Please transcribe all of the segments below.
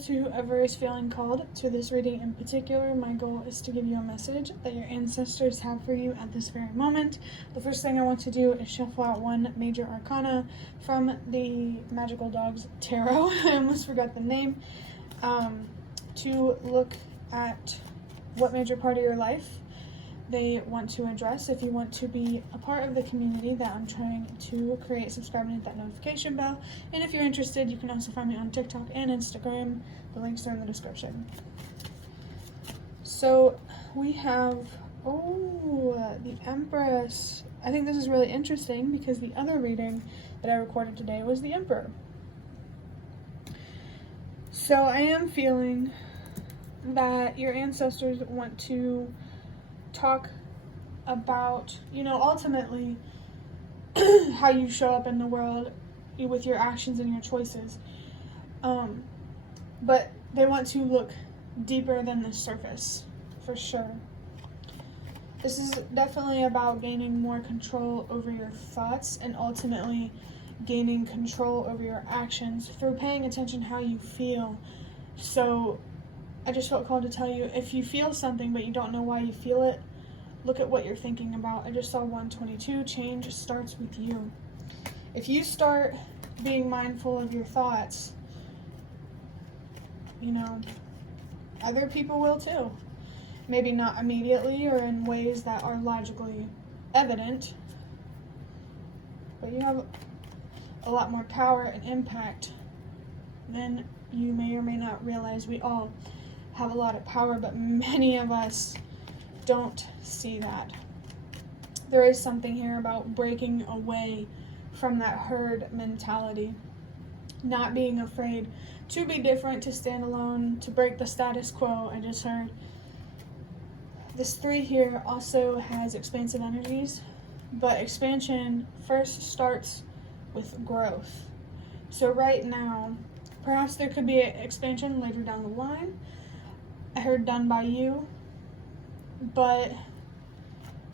to whoever is feeling called to this reading in particular. My goal is to give you a message that your ancestors have for you at this very moment. The first thing I want to do is shuffle out one major arcana from the Magical Dogs Tarot. I almost forgot the name. To look at what major part of your life they want to address. If you want to be a part of the community that I'm trying to create, subscribe and hit that notification bell. And if you're interested, you can also find me on TikTok and Instagram. The links are in the description. So we have, the Empress. I think this is really interesting because the other reading that I recorded today was the Emperor. So I am feeling that your ancestors want to talk about, ultimately how you show up in the world with your actions and your choices. But they want to look deeper than the surface, for sure. This is definitely about gaining more control over your thoughts and ultimately gaining control over your actions through paying attention how you feel. So I just felt called to tell you, if you feel something but you don't know why you feel it, look at what you're thinking about. I just saw 122, change starts with you. If you start being mindful of your thoughts, other people will too. Maybe not immediately or in ways that are logically evident, but you have a lot more power and impact than you may or may not realize. We all have a lot of power, but many of us don't see that. There is something here about breaking away from that herd mentality, not being afraid to be different, to stand alone, to break the status quo. I just heard this 3 here also has expansive energies, but expansion first starts with growth. So right now, perhaps there could be an expansion later down the line. I heard done by you, but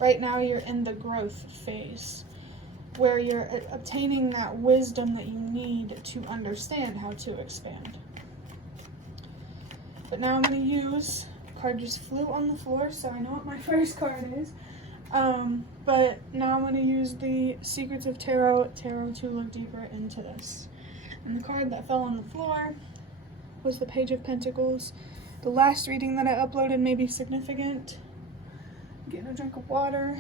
right now you're in the growth phase where you're obtaining that wisdom that you need to understand how to expand. But now I'm going to use, card just flew on the floor, so I know what my first card is. But now I'm going to use the Secrets of Tarot to look deeper into this. And the card that fell on the floor was the Page of Pentacles. The last reading that I uploaded may be significant. Getting a drink of water.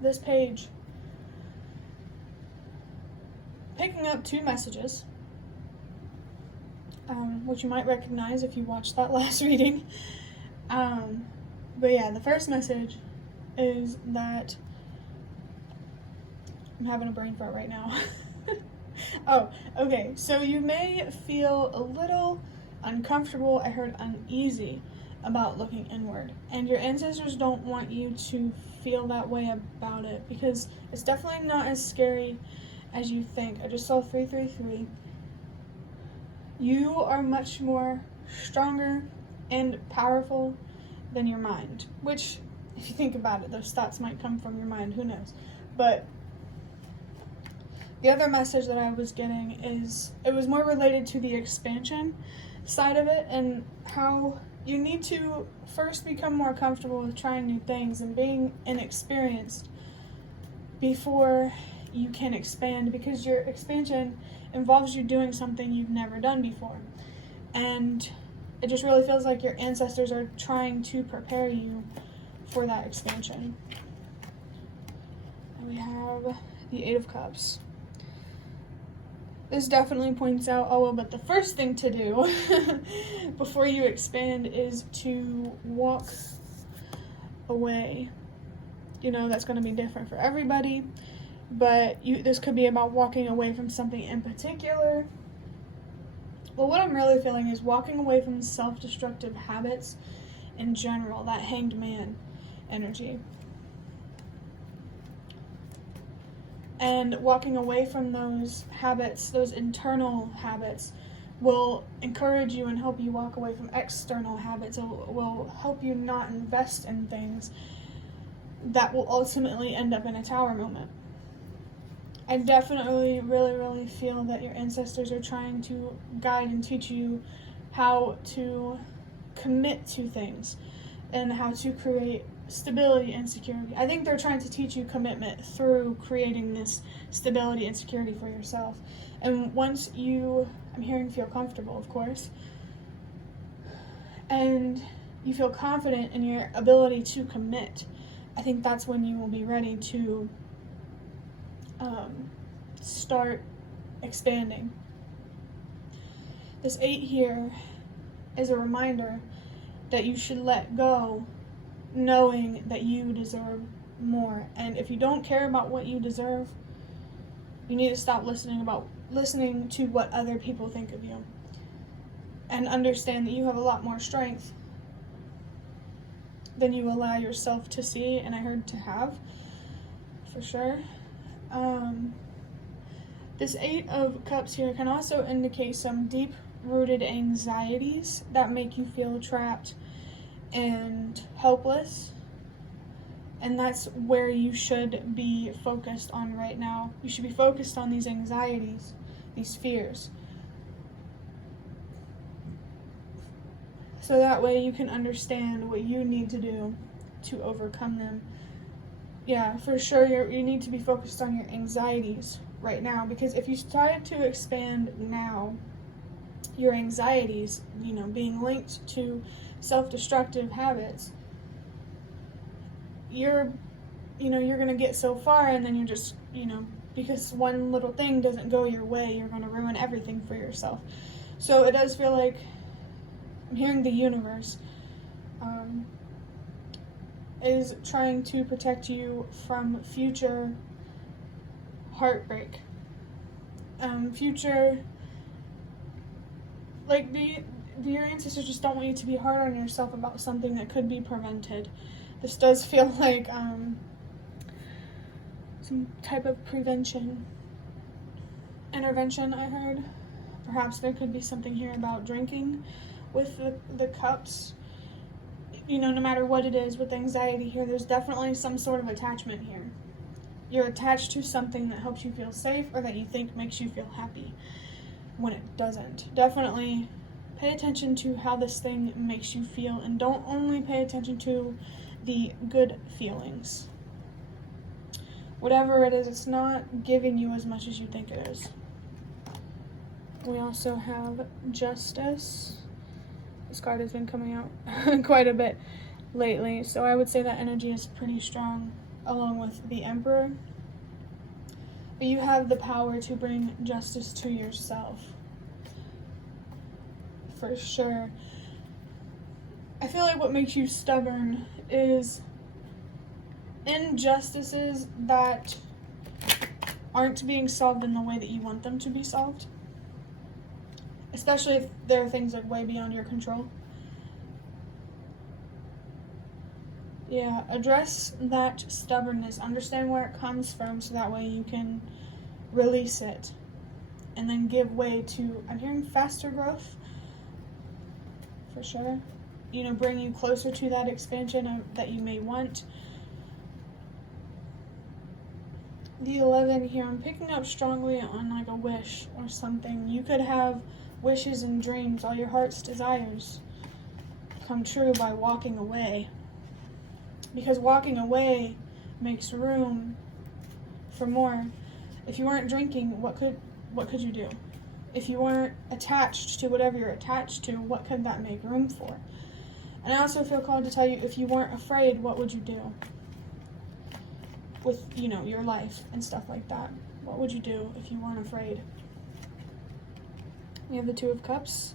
This page, picking up 2 messages, which you might recognize if you watched that last reading. But yeah, the first message is that I'm having a brain fart right now. Oh, okay, so you may feel a little uncomfortable, I heard uneasy, about looking inward. And your ancestors don't want you to feel that way about it, because it's definitely not as scary as you think. I just saw 333. You are much more stronger and powerful than your mind, which, if you think about it, those thoughts might come from your mind, who knows. But the other message that I was getting is, it was more related to the expansion side of it and how you need to first become more comfortable with trying new things and being inexperienced before you can expand, because your expansion involves you doing something you've never done before. And it just really feels like your ancestors are trying to prepare you for that expansion. And we have the 8 of Cups. This definitely points out, but the first thing to do before you expand is to walk away. That's going to be different for everybody, but this could be about walking away from something in particular. Well, what I'm really feeling is walking away from self-destructive habits in general, that Hanged Man energy. And walking away from those habits, those internal habits, will encourage you and help you walk away from external habits. It will help you not invest in things that will ultimately end up in a tower moment. I definitely really feel that your ancestors are trying to guide and teach you how to commit to things and how to create stability and security. I think they're trying to teach you commitment through creating this stability and security for yourself. And once you, I'm hearing, feel comfortable, of course, and you feel confident in your ability to commit, I think that's when you will be ready to start expanding. This 8 here is a reminder that you should let go, knowing that you deserve more. And if you don't care about what you deserve, you need to stop listening to what other people think of you, and understand that you have a lot more strength than you allow yourself to see, and I heard to have, for sure. This 8 of Cups here can also indicate some deep-rooted anxieties that make you feel trapped and helpless, and that's where you should be focused on right now. You should be focused on these anxieties, these fears, so that way you can understand what you need to do to overcome them. Yeah, for sure, you need to be focused on your anxieties right now, because if you started to expand now, your anxieties, being linked to self-destructive habits, you're going to get so far, and then you're just, because one little thing doesn't go your way, you're going to ruin everything for yourself. So it does feel like I'm hearing the universe is trying to protect you from future heartbreak. Your ancestors just don't want you to be hard on yourself about something that could be prevented. This does feel like some type of intervention, I heard. Perhaps there could be something here about drinking with the cups. No matter what it is with anxiety here, there's definitely some sort of attachment here. You're attached to something that helps you feel safe, or that you think makes you feel happy when it doesn't. Definitely pay attention to how this thing makes you feel, and don't only pay attention to the good feelings. Whatever it is, it's not giving you as much as you think it is. We also have Justice. This card has been coming out quite a bit lately, so I would say that energy is pretty strong, along with the Emperor. But you have the power to bring justice to yourself, for sure. I feel like what makes you stubborn is injustices that aren't being solved in the way that you want them to be solved. Especially if there are things like way beyond your control. Yeah, address that stubbornness. Understand where it comes from, so that way you can release it. And then give way to, I'm hearing faster growth, for sure. Bring you closer to that expansion that you may want. The 11 here, I'm picking up strongly on like a wish or something. You could have wishes and dreams, all your heart's desires come true by walking away. Because walking away makes room for more. If you weren't drinking, what could you do? If you weren't attached to whatever you're attached to, what could that make room for? And I also feel called to tell you, if you weren't afraid, what would you do with, your life and stuff like that? What would you do if you weren't afraid? We have the 2 of Cups.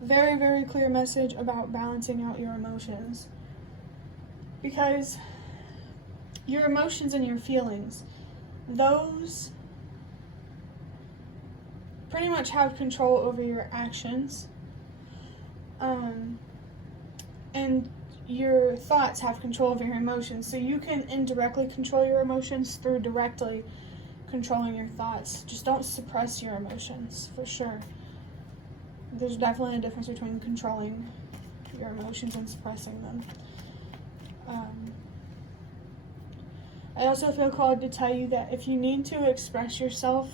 Very, very clear message about balancing out your emotions. Because your emotions and your feelings, those pretty much have control over your actions. And your thoughts have control over your emotions. So you can indirectly control your emotions through directly controlling your thoughts. Just don't suppress your emotions, for sure. There's definitely a difference between controlling your emotions and suppressing them. I I also feel called to tell you that if you need to express yourself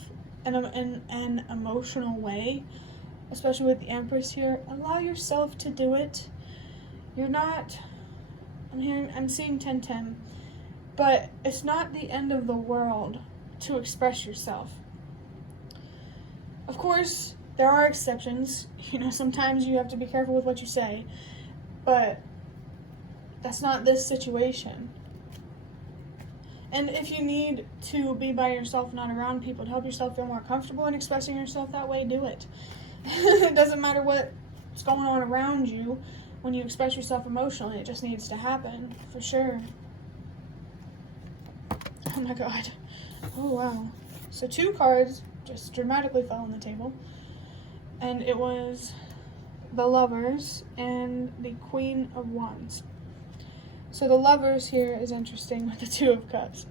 in an emotional way, especially with the Empress here, allow yourself to do it. You're not, I'm seeing 1010, but it's not the end of the world to express yourself. Of course, there are exceptions. Sometimes you have to be careful with what you say, but that's not this situation. And if you need to be by yourself, not around people, to help yourself feel more comfortable in expressing yourself that way, do it. It doesn't matter what's going on around you when you express yourself emotionally. It just needs to happen, for sure. Oh my god. Oh wow. So 2 cards just dramatically fell on the table. And it was the Lovers and the Queen of Wands. So the Lovers here is interesting with the 2 of Cups.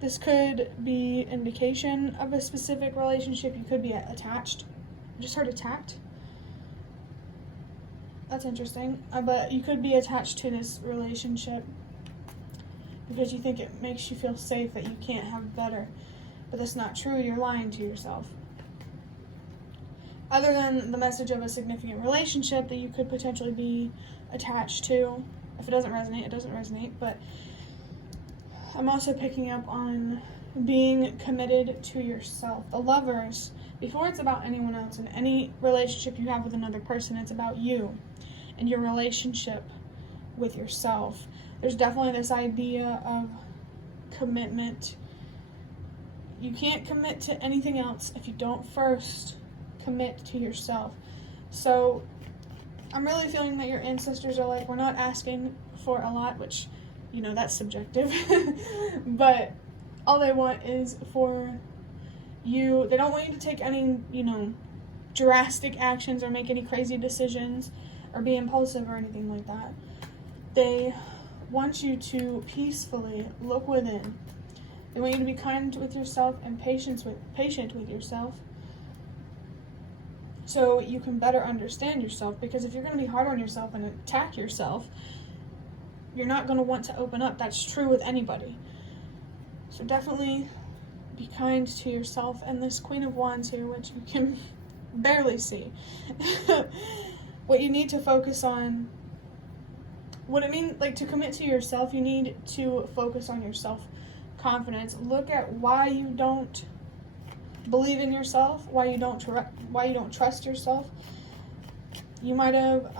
This could be indication of a specific relationship. You could be attached. I just heard attacked. That's interesting. But you could be attached to this relationship because you think it makes you feel safe, that you can't have better. But that's not true. You're lying to yourself. Other than the message of a significant relationship that you could potentially be attached to. If it doesn't resonate, it doesn't resonate. But I'm also picking up on being committed to yourself. The Lovers, before it's about anyone else, in any relationship you have with another person, it's about you and your relationship with yourself. There's definitely this idea of commitment. You can't commit to anything else if you don't first commit to yourself. So I'm really feeling that your ancestors are like, we're not asking for a lot, which, that's subjective. But all they want is for you. They don't want you to take any, drastic actions or make any crazy decisions or be impulsive or anything like that. They want you to peacefully look within. They want you to be kind with yourself and patient with yourself, so you can better understand yourself. Because if you're going to be hard on yourself and attack yourself, you're not going to want to open up. That's true with anybody. So definitely be kind to yourself. And this Queen of Wands here, which you can barely see, what you need to focus on, what it means, to commit to yourself, you need to focus on your self-confidence. Look at why you don't believe in yourself, why you don't trust yourself. You might have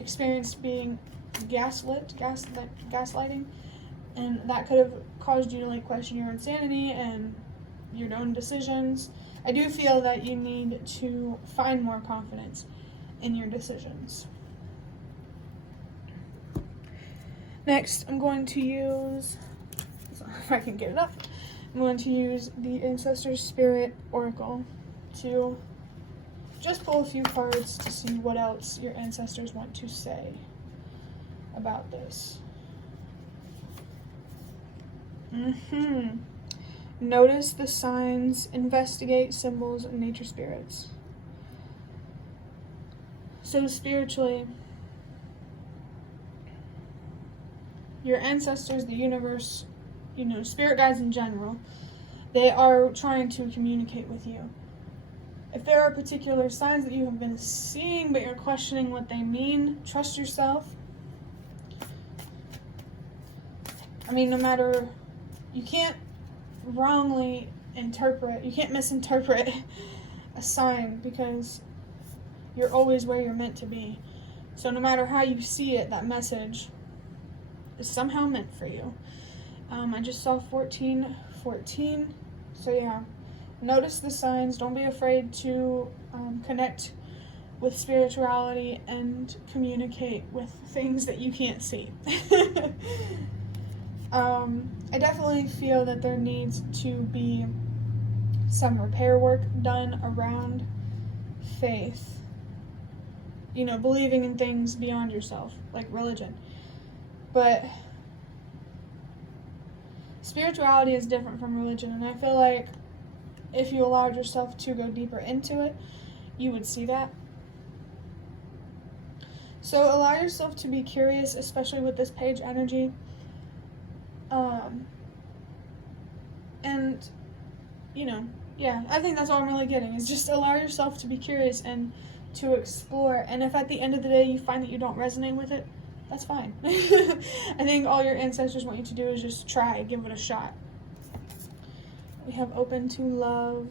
experienced being gaslighting, and that could have caused you to question your insanity and your own decisions. I do feel that you need to find more confidence in your decisions. Next, I'm going to use, if I can get it up, I'm going to use the Ancestor Spirit Oracle to just pull a few cards to see what else your ancestors want to say about this. Notice the signs, investigate symbols, and nature spirits. So spiritually, your ancestors, the universe, spirit guides in general, they are trying to communicate with you. If there are particular signs that you have been seeing but you're questioning what they mean, trust yourself. No matter, you can't wrongly interpret, you can't misinterpret a sign, because you're always where you're meant to be. So no matter how you see it, that message is somehow meant for you. I just saw 1414. So yeah, notice the signs. Don't be afraid to connect with spirituality and communicate with things that you can't see. I definitely feel that there needs to be some repair work done around faith. Believing in things beyond yourself, like religion. But spirituality is different from religion, and I feel like if you allowed yourself to go deeper into it, you would see that. So allow yourself to be curious, especially with this page energy. And, yeah, I think that's all I'm really getting, is just allow yourself to be curious and to explore. And if at the end of the day you find that you don't resonate with it, that's fine. I think all your ancestors want you to do is just try, give it a shot. We have open to love.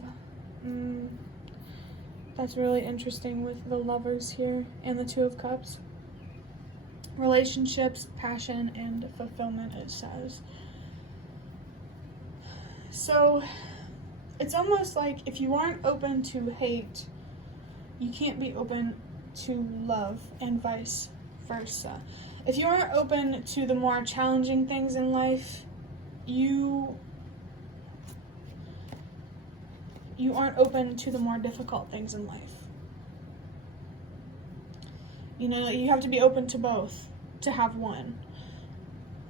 That's really interesting with the Lovers here and the Two of Cups. Relationships, passion, and fulfillment, it says. So it's almost like if you aren't open to hate, you can't be open to love, and vice versa. If you aren't open to the more challenging things in life, you aren't open to the more difficult things in life. You have to be open to both to have one.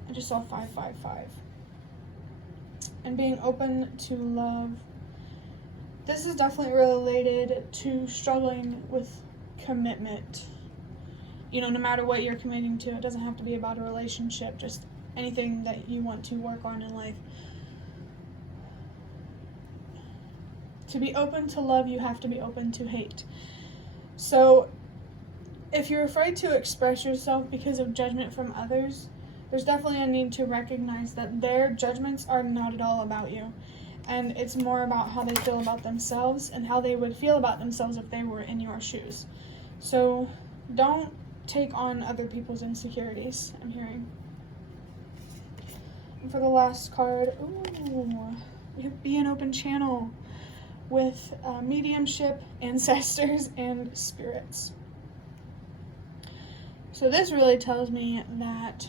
I just saw 555. And being open to love. This is definitely related to struggling with commitment. No matter what you're committing to, it doesn't have to be about a relationship, just anything that you want to work on in life. To be open to love, you have to be open to hate. So, if you're afraid to express yourself because of judgment from others, there's definitely a need to recognize that their judgments are not at all about you. And it's more about how they feel about themselves and how they would feel about themselves if they were in your shoes. So, don't take on other people's insecurities, I'm hearing. And for the last card, we have Be an Open Channel with mediumship, ancestors, and spirits. So this really tells me that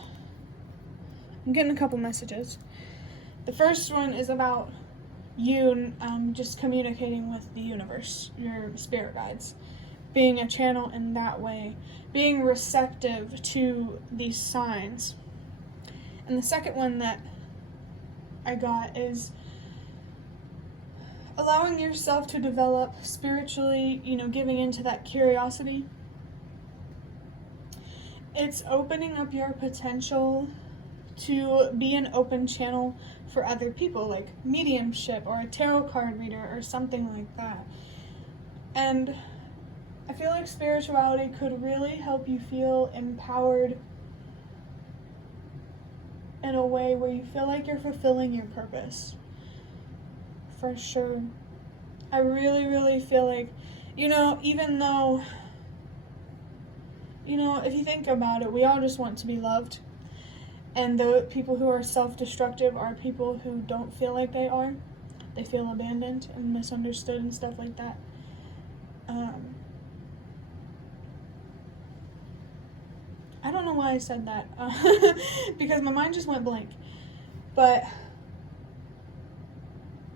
I'm getting a couple messages. The first one is about you just communicating with the universe, your spirit guides, being a channel in that way, being receptive to these signs. And the second one that I got is allowing yourself to develop spiritually, giving into that curiosity. It's opening up your potential to be an open channel for other people, like mediumship or a tarot card reader or something like that. And I feel like spirituality could really help you feel empowered in a way where you feel like you're fulfilling your purpose. For sure. I really, really feel like, even though, if you think about it, we all just want to be loved. And the people who are self-destructive are people who don't feel like they are. They feel abandoned and misunderstood and stuff like that. I don't know why I said that, because my mind just went blank. But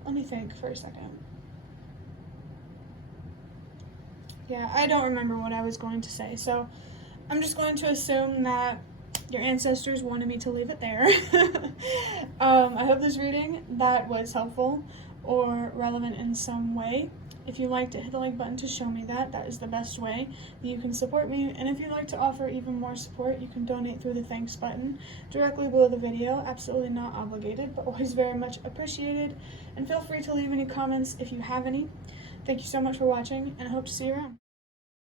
let me think for a second. Yeah, I don't remember what I was going to say, so I'm just going to assume that your ancestors wanted me to leave it there. I hope this reading that was helpful or relevant in some way. If you liked it, hit the like button to show me that. That is the best way that you can support me. And if you'd like to offer even more support, you can donate through the thanks button directly below the video. Absolutely not obligated, but always very much appreciated. And feel free to leave any comments if you have any. Thank you so much for watching, and I hope to see you around.